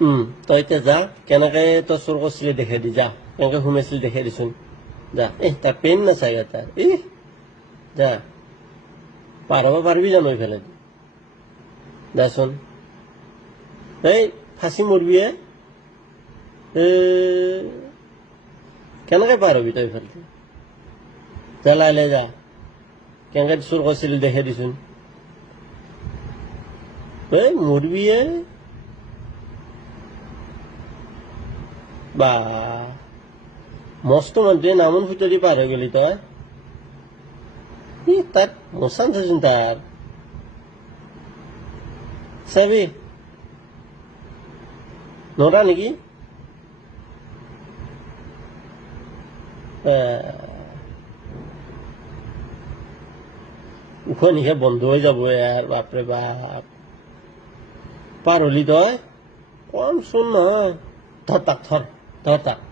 তই এতিয়া যা কেনেকে তই চুৰ কৰিছিলি দেখাই দি যা কেনেকে সোমাইছিলি দেখাই দিচোন যা তাৰ পেন নাচাই তাৰ যা পাৰ হ'ব পাৰিবি জানো এইফালে যাচোন এই ফাঁচি মৰবি কেনেকে পাৰ হবি তই এইফালে যা লাহে যা কেনেকে চুৰ কৰিছিলি দেখাই দিচোন এই মৰবি বা মস্ত মানুহে নামন ফুটে পাৰ হৈ গলি তই তাত মচান চাচোন তাৰ চাবি নৰা নেকি উশাহ নিশাহ বন্ধ হৈ যাব ইয়াৰ বাপৰে বাপ পাৰ হলি তই কমচোন নহয় ধৰ তাক